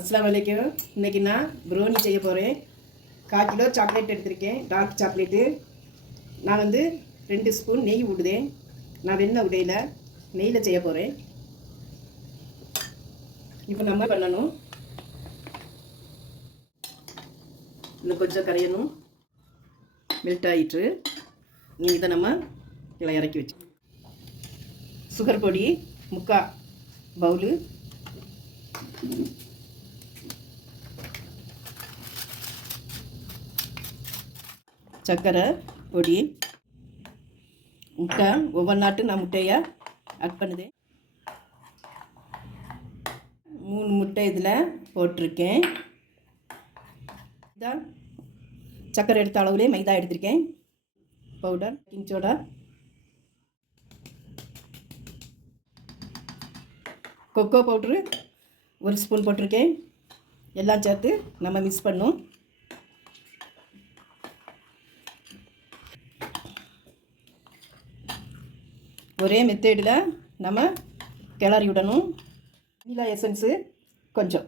அஸ்ஸலாமு அலைக்கும். இன்றைக்கி நான் ப்ரௌனி செய்ய போகிறேன். 1/4 கிலோ சாக்லேட் எடுத்திருக்கேன், டார்க் சாக்லேட்டு. நான் 2 ஸ்பூன் நெய் விடுதேன். நான் வெண்ணெய் விடையில நெய்யில் செய்ய போகிறேன். இப்போ நம்ம பண்ணணும், இன்னும் கொஞ்சம் கரையணும். மெல்ட் ஆகிட்டு இதை நம்ம இதில் இறக்கி வச்சு சுகர் பொடி 3/4 பவுலு, சர்க்கரை பொடி, முட்டை. ஒவ்வொரு நாட்டு நான் முட்டையை ஆட் பண்ணுதேன். 3 முட்டை இதில் போட்டிருக்கேன். இதான் சர்க்கரை எடுத்த அளவுலே மைதா எடுத்திருக்கேன். Powder, baking soda, kho kho powder 1 spoon போட்டிருக்கேன். எல்லாம் சேர்த்து நம்ம மிக்ஸ் பண்ணணும். ஒரே மெத்தேடில் நம்ம கிளறி விடணும். வெனிலா எசன்ஸு கொஞ்சம்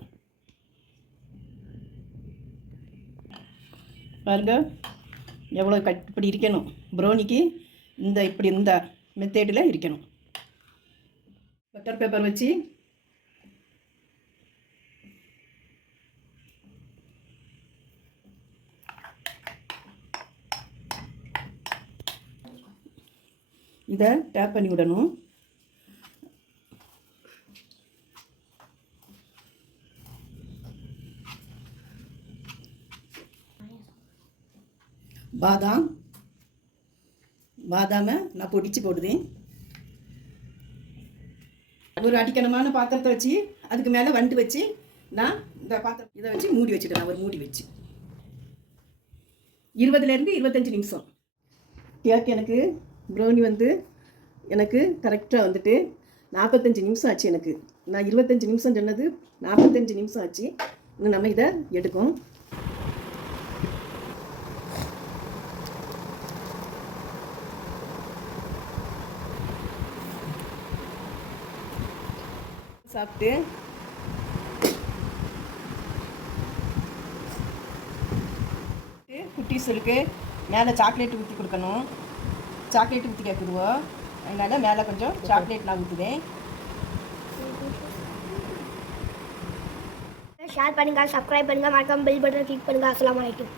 பாருங்க, எவ்வளோ இப்படி இருக்கணும். ப்ரௌனிக்கு இந்த மெத்தேடில் இருக்கணும். பட்டர் பேப்பர் வச்சு இதை டேப் பண்ணி விடணும். பாதாமை நான் பொடிச்சு போடுவேன். ஒரு அடிக்கணமான பாத்திரத்தை வச்சு அதுக்கு மேலே வண்டு வச்சு நான் இந்த பாத்திரம் இதை வச்சு மூடி வச்சுட்டேன். ஒரு மூடி வச்சு 20லேருந்து 25 நிமிஷம் கேக் எனக்கு ப்ரௌனி எனக்கு கரெக்டாக 45 நிமிஷம் ஆச்சு. எனக்கு நான் 25 நிமிஷம் சொன்னது 45 நிமிஷம் ஆச்சு. இன்னும் நம்ம இதை எடுக்கும். சாப்பிட்டு குட்டீஸுக்கு மேலே சாக்லேட் ஊற்றி கொடுக்கணும். சாக்லேட் ஊற்றி கேட்குதுவோ, அதனால் மேலே கொஞ்சம் சாக்லேட் நான் ஊற்றுவேன். ஷேர் பண்ணுங்கள், சப்ஸ்கிரைப் பண்ணுங்கள், மறக்காம பெல் பட்டன் கிளிக் பண்ணுங்கள். அஸ்ஸலாமு அலைக்கும்.